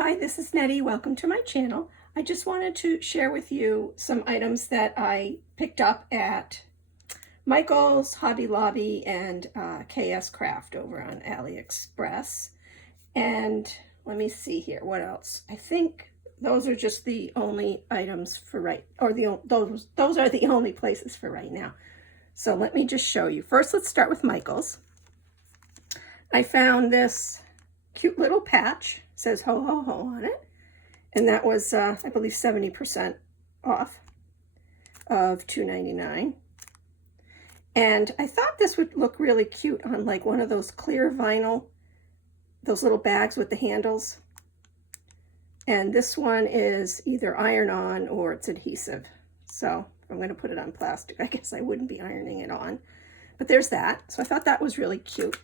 Hi, this is Nettie. Welcome to my channel. I just wanted to share with you some items that I picked up at Michael's, Hobby Lobby, and KS Craft over on AliExpress. And let me see here, what else? I think those are just the only items for those are the only places for right now. So let me just show you. First, let's start with Michael's. I found this cute little patch, says ho ho ho on it, and that was I believe 70% off of $2.99. And I thought this would look really cute on like one of those clear vinyl, those little bags with the handles. And this one is either iron-on or it's adhesive. So if I'm going to put it on plastic, I guess I wouldn't be ironing it on. But there's that. So I thought that was really cute.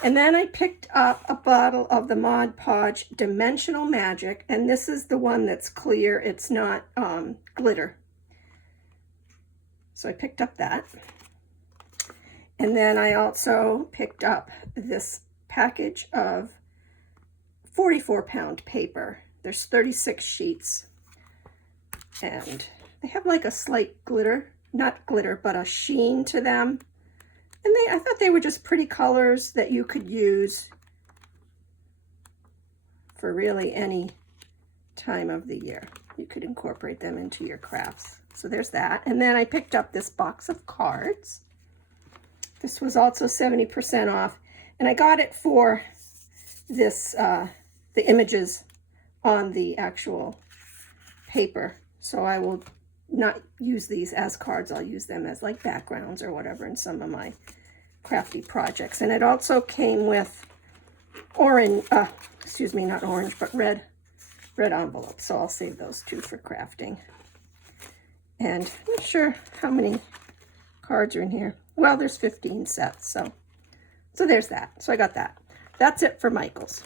And then I picked up a bottle of the Mod Podge Dimensional Magic, and this is the one that's clear. It's not glitter. So I picked up that. And then I also picked up this package of 44-pound paper. There's 36 sheets, and they have like a slight glitter, not glitter, but a sheen to them. And I thought they were just pretty colors that you could use for really any time of the year. You could incorporate them into your crafts. So there's that. And then I picked up this box of cards. This was also 70% off. And I got it for this, the images on the actual paper. So I will not use these as cards. I'll use them as like backgrounds or whatever in some of my crafty projects. And it also came with orange, excuse me, not orange, but red envelopes. So I'll save those two for crafting. And I'm not sure how many cards are in here. Well, there's 15 sets. So there's that. So I got that. That's it for Michael's.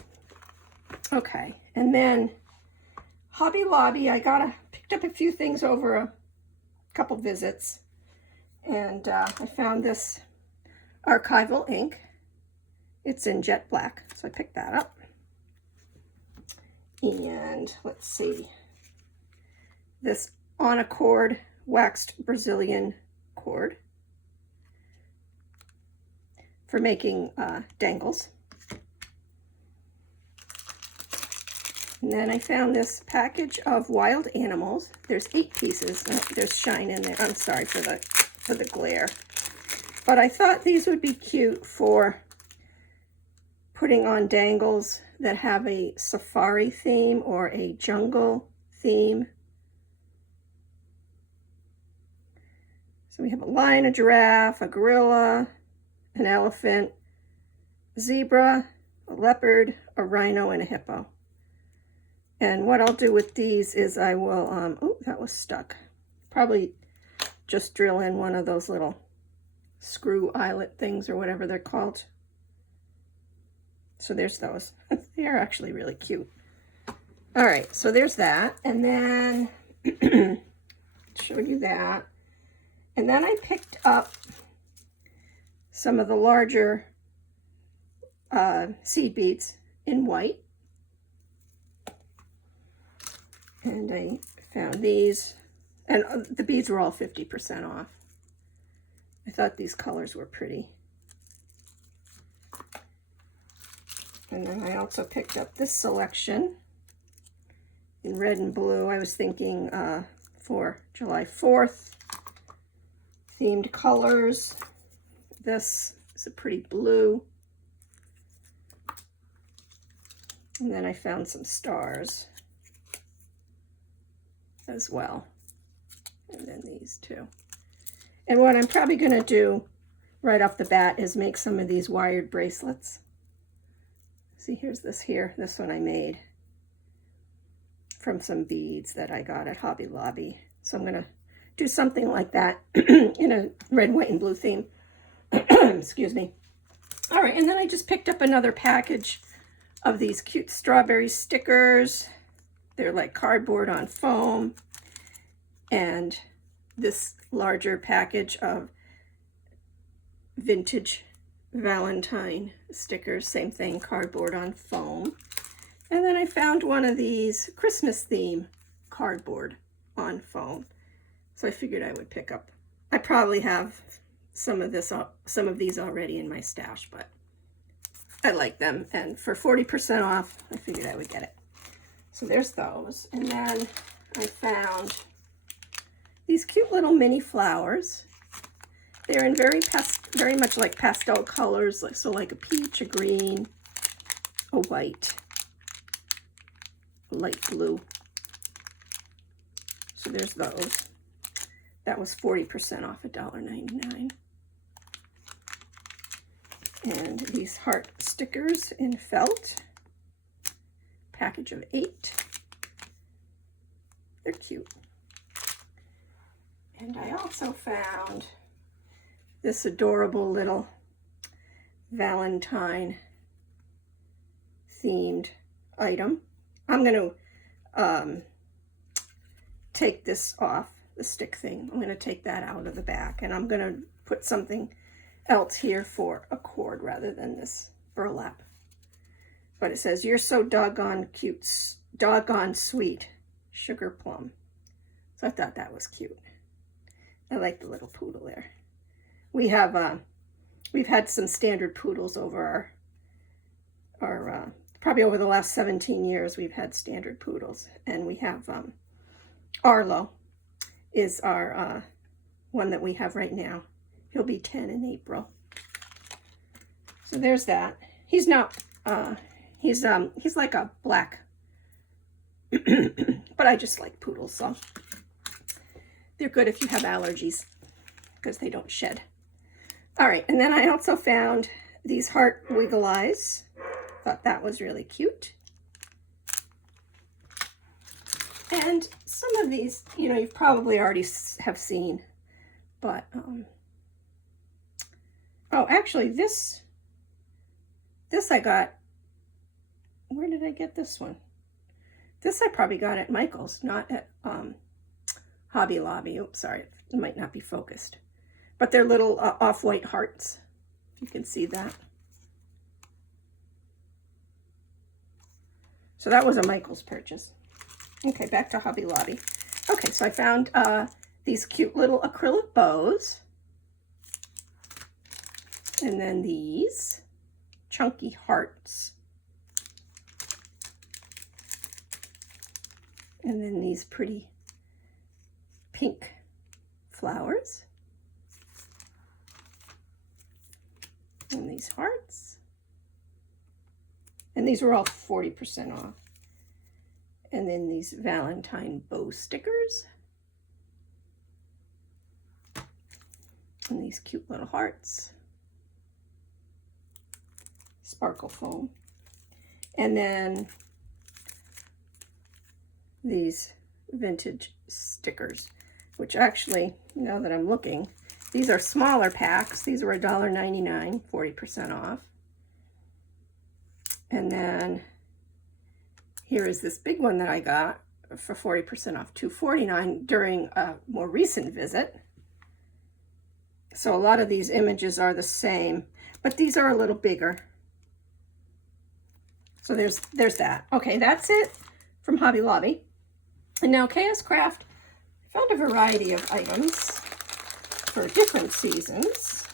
Okay. And then Hobby Lobby, I picked up a few things over a couple visits, and I found this archival ink. It's in jet black, so I picked that up. And let's see, this on a cord waxed Brazilian cord for making dangles. And then I found this package of wild animals. There's 8 pieces. There's shine in there. I'm sorry for the glare. But I thought these would be cute for putting on dangles that have a safari theme or a jungle theme. So we have a lion, a giraffe, a gorilla, an elephant, a zebra, a leopard, a rhino, and a hippo. And what I'll do with these is I will, oh, that was stuck. Probably just drill in one of those little screw eyelet things or whatever they're called. So there's those. They are actually really cute. All right, so there's that. And then, show you that. And then I picked up some of the larger seed beads in white. And I found these, and the beads were all 50% off. I thought these colors were pretty. And then I also picked up this selection in red and blue. I was thinking for July 4th themed colors. This is a pretty blue. And then I found some stars as well, and then these two. And what I'm probably going to do right off the bat is make some of these wired bracelets. See, here's this one I made from some beads that I got at Hobby Lobby. So I'm going to do something like that in a red, white, and blue theme. Excuse me. All right, and then I just picked up another package of these cute strawberry stickers. They're like cardboard on foam. And this larger package of vintage Valentine stickers, same thing, cardboard on foam. And then I found one of these Christmas theme cardboard on foam. So I figured I would pick up. I probably have some of these already in my stash, but I like them. And for 40% off, I figured I would get it. So there's those. And then I found these cute little mini flowers. They're in very much like pastel colors, so like a peach, a green, a white, a light blue. So there's those. That was 40% off, $1.99. And these heart stickers in felt, package of 8. They're cute. And I also found this adorable little Valentine themed item. I'm going to take this off, the stick thing. I'm going to take that out of the back, and I'm going to put something else here for a cord rather than this burlap. But it says, "You're so doggone cute, doggone sweet, sugar plum." So I thought that was cute. I like the little poodle there. We have, we've had some standard poodles over our probably over the last 17 years, we've had standard poodles. And we have, Arlo is our one that we have right now. He'll be 10 in April. So there's that. He's not, he's like a black, but I just like poodles, so they're good if you have allergies because they don't shed. All right, and then I also found these heart wiggle eyes. Thought that was really cute. And some of these, you know, you've probably already have seen, but, oh, actually this I got, where did I get this one? This I probably got at Michael's, not at Hobby Lobby. Oops, sorry, it might not be focused. But they're little off-white hearts. You can see that. So that was a Michael's purchase. Okay, back to Hobby Lobby. Okay, so I found these cute little acrylic bows. And then these chunky hearts. And then these pretty pink flowers. And these hearts. And these were all 40% off. And then these Valentine bow stickers. And these cute little hearts. Sparkle foam. And then these vintage stickers, which actually, now that I'm looking, these are smaller packs. These were $1.99, 40% off. And then here is this big one that I got for 40% off, $2.49 during a more recent visit. So a lot of these images are the same, but these are a little bigger. So there's that. Okay, that's it from Hobby Lobby. And now KS Craft found a variety of items for different seasons.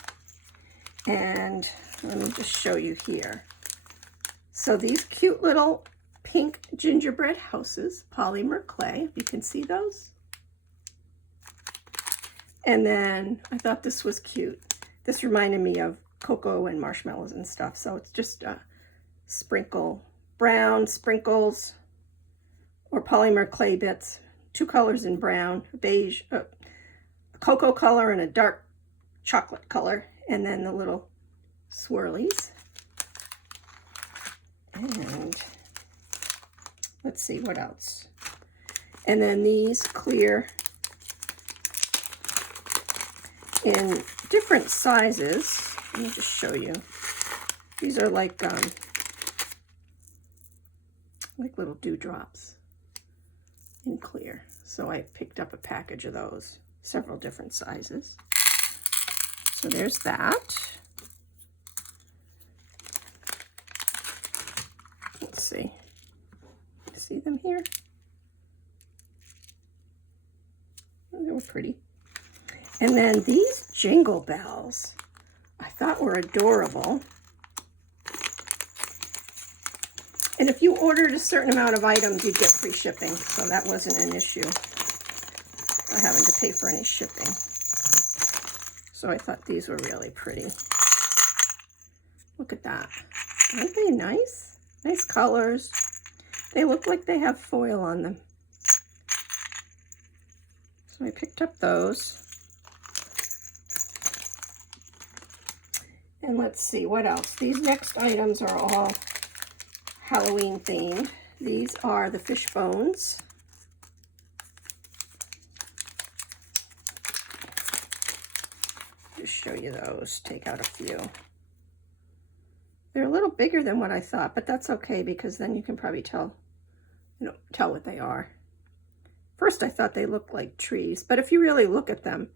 And let me just show you here. So these cute little pink gingerbread houses, polymer clay, if you can see those. And then I thought this was cute. This reminded me of cocoa and marshmallows and stuff. So it's just brown sprinkles or polymer clay bits, 2 colors in brown, beige, a cocoa color and a dark chocolate color, and then the little swirlies. And let's see what else. And then these clear in different sizes. Let me just show you. These are like little dewdrops in clear. So I picked up a package of those, several different sizes. So there's that. Let's see. See them here? Oh, they were pretty. And then these jingle bells I thought were adorable. And if you ordered a certain amount of items, you'd get free shipping. So that wasn't an issue, having to pay for any shipping. So I thought these were really pretty. Look at that. Aren't they nice? Nice colors. They look like they have foil on them. So I picked up those. And let's see, what else? These next items are all Halloween themed. These are the fish bones. Just show you those, take out a few. They're a little bigger than what I thought, but that's okay because then you can probably tell, tell what they are. First I thought they looked like trees, but if you really look at them,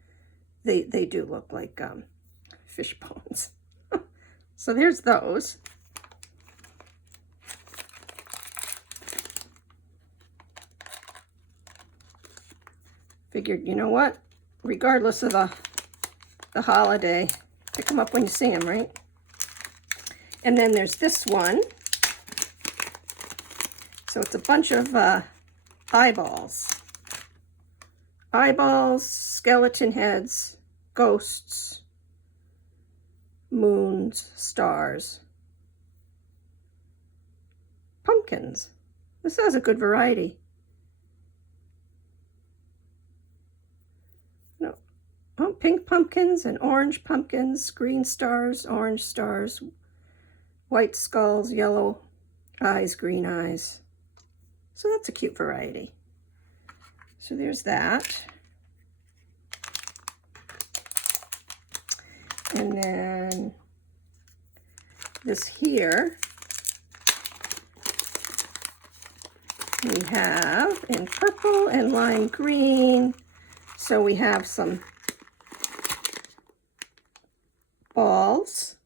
they do look like fish bones. So there's those. Figured, you know what? Regardless of the holiday, pick them up when you see them, right? And then there's this one. So it's a bunch of eyeballs. Eyeballs, skeleton heads, ghosts, moons, stars, pumpkins. This has a good variety. No, oh, pink pumpkins and orange pumpkins, green stars, orange stars, white skulls, yellow eyes, green eyes. So that's a cute variety. So there's that. And then this here, we have in purple and lime green. So we have some balls,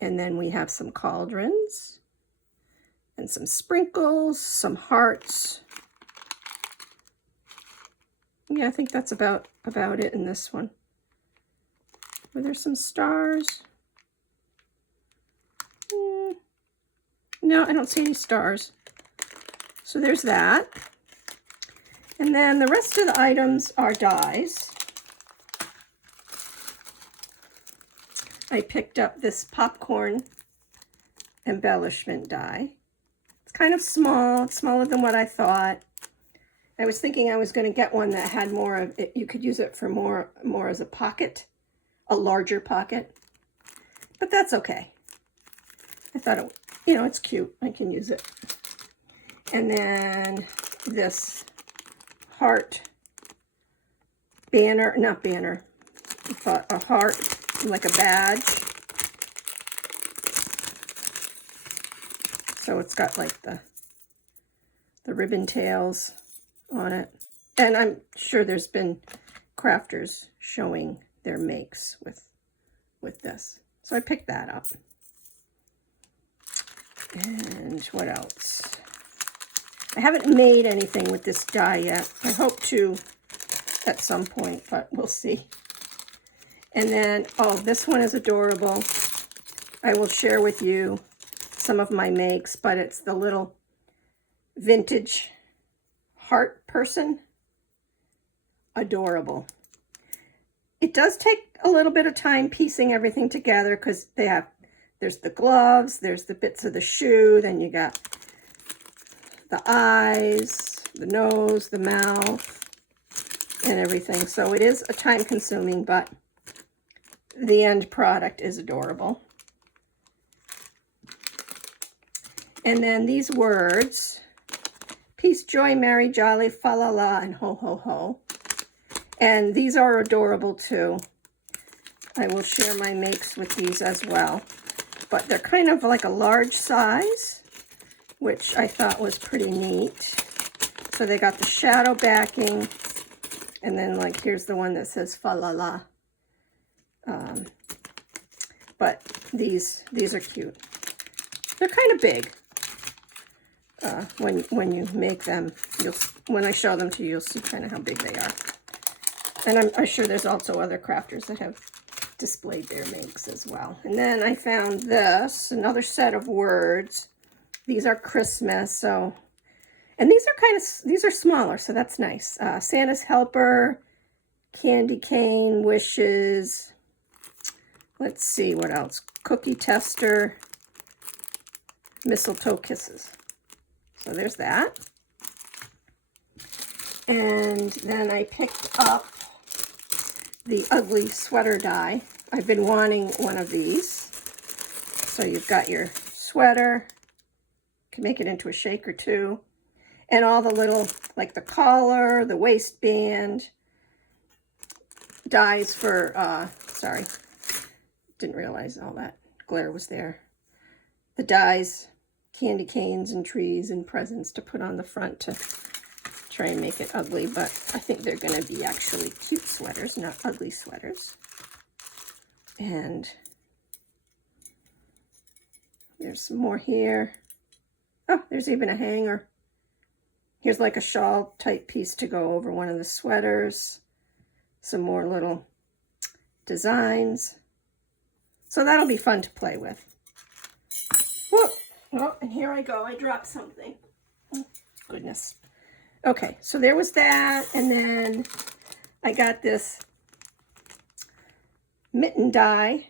and then we have some cauldrons, and some sprinkles, some hearts. Yeah, I think that's about it in this one. Were there some stars? No, I don't see any stars. So there's that. And then the rest of the items are dies. I picked up this popcorn embellishment die. It's kind of small. It's smaller than what I thought. I was thinking I was going to get one that had more of it. You could use it for more as a pocket. A larger pocket, but that's okay. I thought it, it's cute. I can use it. And then this heart banner, not banner, I thought a heart, like a badge. So it's got like the ribbon tails on it. And I'm sure there's been crafters showing their makes with this. So I picked that up. And what else? I haven't made anything with this die yet. I hope to at some point, but we'll see. And then, oh, this one is adorable. I will share with you some of my makes, but it's the little vintage heart person. Adorable. It does take a little bit of time piecing everything together because there's the gloves, there's the bits of the shoe, then you got the eyes, the nose, the mouth, and everything. So it is a time consuming, but the end product is adorable. And then these words, peace, joy, merry, jolly, fa la la, and ho ho ho. And these are adorable too. I will share my makes with these as well. But they're kind of like a large size, which I thought was pretty neat. So they got the shadow backing. And then like here's the one that says fa la la. But these are cute. They're kind of big. when you make them. When I show them to you, you'll see kind of how big they are. And I'm sure there's also other crafters that have displayed their makes as well. And then I found this, another set of words. These are Christmas, so, and these are smaller, so that's nice. Santa's helper, candy cane, wishes. Let's see what else. Cookie tester, mistletoe kisses. So there's that. And then I picked up the ugly sweater die. I've been wanting one of these. So you've got your sweater, you can make it into a shake or two, and all the little, like the collar, the waistband, dies for, sorry, didn't realize all that glare was there. The dies, candy canes and trees and presents to put on the front to try and make it ugly, but I think they're going to be actually cute sweaters, not ugly sweaters. And there's some more here. Oh, there's even a hanger. Here's like a shawl type piece to go over one of the sweaters. Some more little designs. So that'll be fun to play with. Whoop. Oh, and here I go. I dropped something. Oh, goodness. Okay, so there was that, and then I got this mitten die,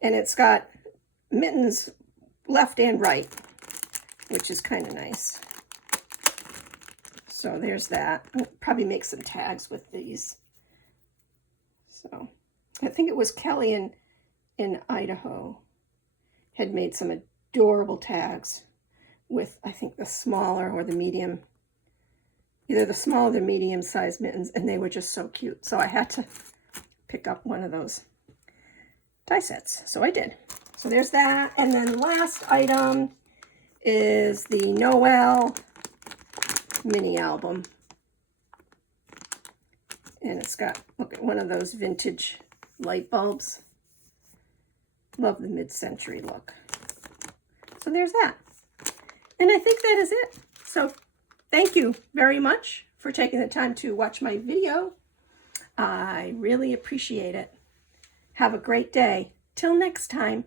and it's got mittens left and right, which is kind of nice. So there's that. I'll probably make some tags with these. So I think it was Kelly in Idaho had made some adorable tags with, I think, the smaller or the medium, either the small or the medium size mittens, and they were just so cute. So I had to pick up one of those die sets. So I did. So there's that. And then the last item is the Noel mini album. And it's got, look at one of those vintage light bulbs. Love the mid-century look. So there's that. And I think that is it. So thank you very much for taking the time to watch my video. I really appreciate it. Have a great day. Till next time.